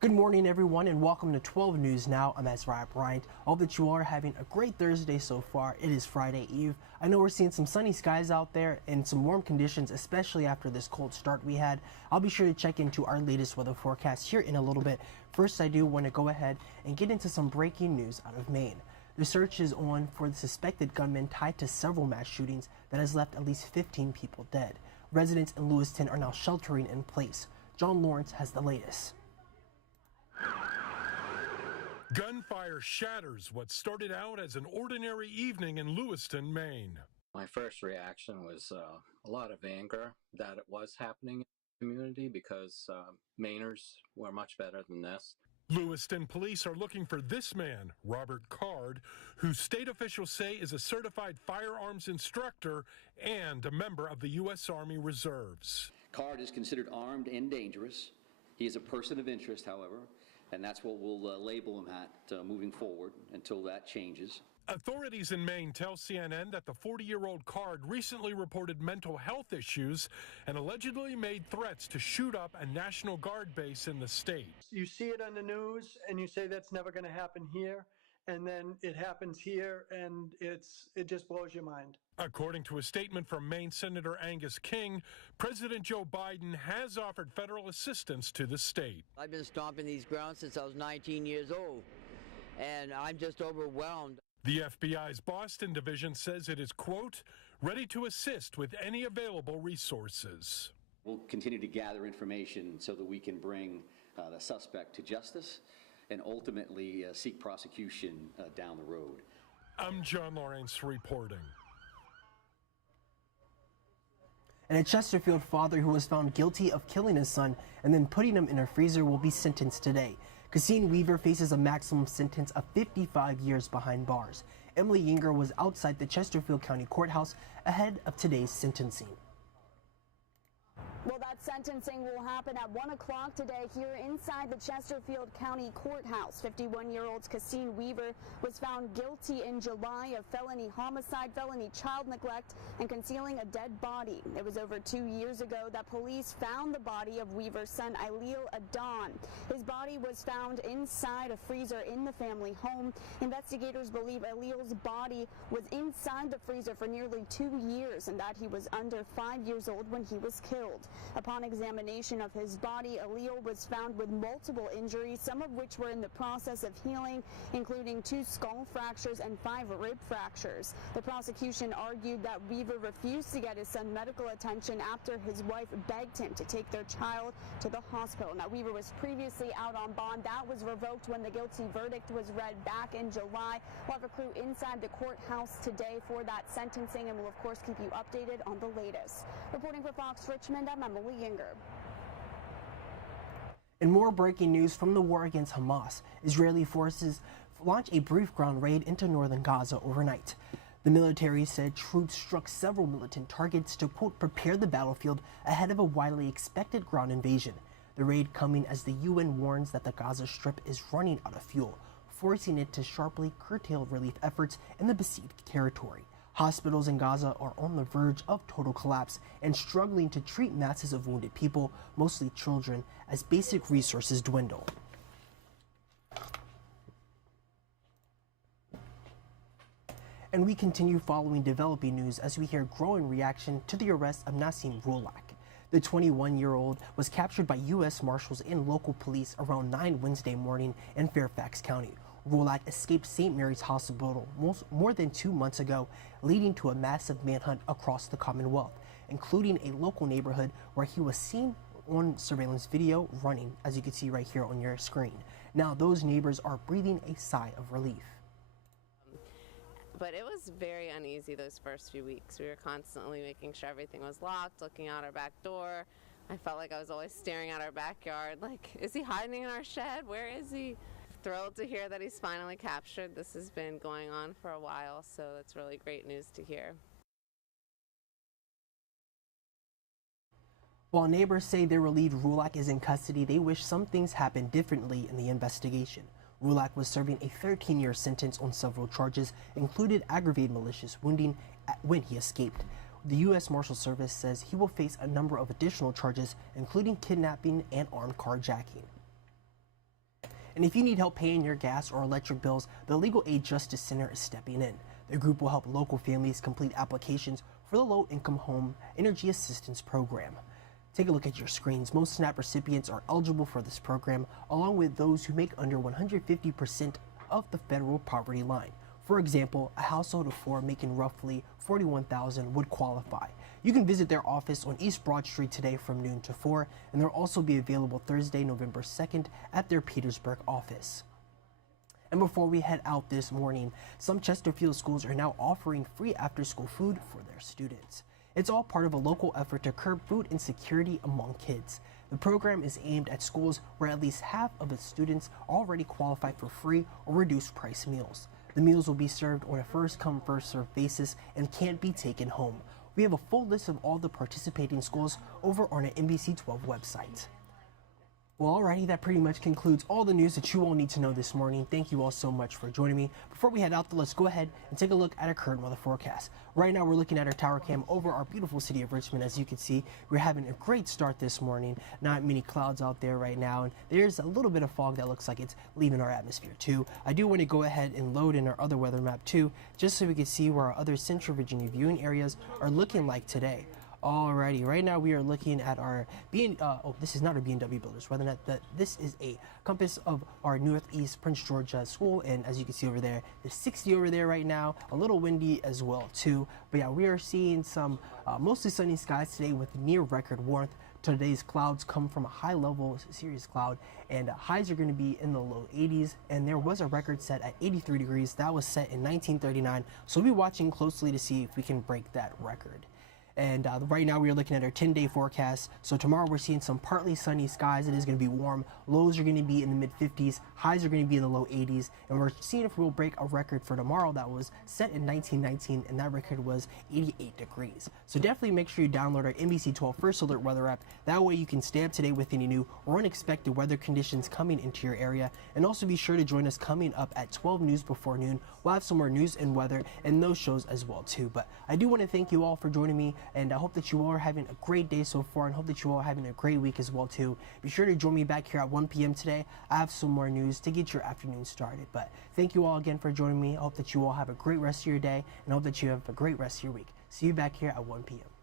Good morning, everyone, and welcome to 12 News Now. I'm Ezra Bryant. I hope that you all are having a great Thursday so far. It is Friday Eve. I know we're seeing some sunny skies out there and some warm conditions, especially after this cold start we had. I'll be sure to check into our latest weather forecast here in a little bit. First, I do want to go ahead and get into some breaking news out of Maine. The search is on for the suspected gunman tied to several mass shootings that has left at least 15 people dead. Residents in Lewiston are now sheltering in place. John Lawrence has the latest. Gunfire shatters what started out as an ordinary evening in Lewiston, Maine. My first reaction was a lot of anger that it was happening in the community because Mainers were much better than this. Lewiston police are looking for this man, Robert Card, who state officials say is a certified firearms instructor and a member of the U.S. Army Reserves. Card is considered armed and dangerous. He is a person of interest, however, and that's what we'll label him at moving forward until that changes. Authorities in Maine tell CNN that the 40-year-old Card recently reported mental health issues and allegedly made threats to shoot up a National Guard base in the state. You see it on the news and you say that's never going to happen here, and then it happens here, and it just blows your mind. According to a statement from Maine Senator Angus King, President Joe Biden has offered federal assistance to the state. I've been stomping these grounds since I was 19 years old, and I'm just overwhelmed. The FBI's Boston division says it is, quote, ready to assist with any available resources. We'll continue to gather information so that we can bring the suspect to justice and ultimately seek prosecution down the road. I'm John Lawrence reporting. And a Chesterfield father who was found guilty of killing his son and then putting him in a freezer will be sentenced today. Cassine Weaver faces a maximum sentence of 55 years behind bars. Emily Yinger was outside the Chesterfield County Courthouse ahead of today's sentencing. Well, that sentencing will happen at 1 o'clock today here inside the Chesterfield County Courthouse. 51-year-old Cassine Weaver was found guilty in July of felony homicide, felony child neglect, and concealing a dead body. It was over 2 years ago that police found the body of Weaver's son, Aileel Adon. His body was found inside a freezer in the family home. Investigators believe Aileel's body was inside the freezer for nearly 2 years and that he was under 5 years old when he was killed. Upon examination of his body, Aileel was found with multiple injuries, some of which were in the process of healing, including 2 skull fractures and 5 rib fractures. The prosecution argued that Weaver refused to get his son medical attention after his wife begged him to take their child to the hospital. Now, Weaver was previously out on bond. That was revoked when the guilty verdict was read back in July. We'll have a crew inside the courthouse today for that sentencing, and we'll, of course, keep you updated on the latest. Reporting for Fox Richmond, I'm Emily Yinger. In more breaking news from the war against Hamas, Israeli forces launched a brief ground raid into northern Gaza overnight. The military said troops struck several militant targets to, quote, prepare the battlefield ahead of a widely expected ground invasion. The raid coming as the UN warns that the Gaza Strip is running out of fuel, forcing it to sharply curtail relief efforts in the besieged territory. Hospitals in Gaza are on the verge of total collapse and struggling to treat masses of wounded people, mostly children, as basic resources dwindle. And we continue following developing news as we hear growing reaction to the arrest of Nassim Rulak. The 21-year-old was captured by U.S. Marshals and local police around 9 Wednesday morning in Fairfax County. Rulak escaped St. Mary's Hospital more than 2 months ago, leading to a massive manhunt across the Commonwealth, including a local neighborhood where he was seen on surveillance video running, as you can see right here on your screen. Now, those neighbors are breathing a sigh of relief. But it was very uneasy those first few weeks. We were constantly making sure everything was locked, looking out our back door. I felt like I was always staring at our backyard, like, is he hiding in our shed? Where is he? Thrilled to hear that he's finally captured. This has been going on for a while, so it's really great news to hear. While neighbors say they're relieved Rulak is in custody, they wish some things happened differently in the investigation. Rulak was serving a 13-year sentence on several charges, included aggravated malicious wounding when he escaped. The U.S. Marshal Service says he will face a number of additional charges, including kidnapping and armed carjacking. And if you need help paying your gas or electric bills, the Legal Aid Justice Center is stepping in. The group will help local families complete applications for the Low-Income Home Energy Assistance Program. Take a look at your screens. Most SNAP recipients are eligible for this program, along with those who make under 150% of the federal poverty line. For example, a household of 4 making roughly $41,000 would qualify. You can visit their office on East Broad Street today from noon to 4, and they'll also be available Thursday, November 2nd at their Petersburg office. And before we head out this morning, some Chesterfield schools are now offering free after-school food for their students. It's all part of a local effort to curb food insecurity among kids. The program is aimed at schools where at least half of its students already qualify for free or reduced price meals. The meals will be served on a first-come, first-served basis and can't be taken home. We have a full list of all the participating schools over on our NBC 12 website. Well, alrighty, that pretty much concludes all the news that you all need to know this morning. Thank you all so much for joining me. Before we head out, let's go ahead and take a look at our current weather forecast. Right now, we're looking at our tower cam over our beautiful city of Richmond. As you can see, we're having a great start this morning. Not many clouds out there right now, and there's a little bit of fog that looks like it's leaving our atmosphere too. I do want to go ahead and load in our other weather map too, just so we can see where our other Central Virginia viewing areas are looking like today. Alrighty, right now we are looking at our this is not our B&W Builders weather net. This is a compass of our Northeast Prince Georgia school, and as you can see over there, it's 60 over there right now, a little windy as well too. But yeah, we are seeing some mostly sunny skies today with near record warmth. Today's clouds come from a high level cirrus cloud, and highs are going to be in the low 80s, and there was a record set at 83 degrees that was set in 1939, so we'll be watching closely to see if we can break that record. And right now we are looking at our 10-day forecast. So tomorrow we're seeing some partly sunny skies. It is going to be warm. Lows are going to be in the mid-50s. Highs are going to be in the low 80s. And we're seeing if we'll break a record for tomorrow that was set in 1919. And that record was 88 degrees. So definitely make sure you download our NBC 12 First Alert weather app. That way you can stay up to date with any new or unexpected weather conditions coming into your area. And also be sure to join us coming up at 12 news before noon. We'll have some more news and weather and those shows as well too. But I do want to thank you all for joining me. And I hope that you all are having a great day so far, and hope that you all are having a great week as well too. Be sure to join me back here at 1 p.m. today. I have some more news to get your afternoon started. But thank you all again for joining me. I hope that you all have a great rest of your day, and I hope that you have a great rest of your week. See you back here at 1 p.m.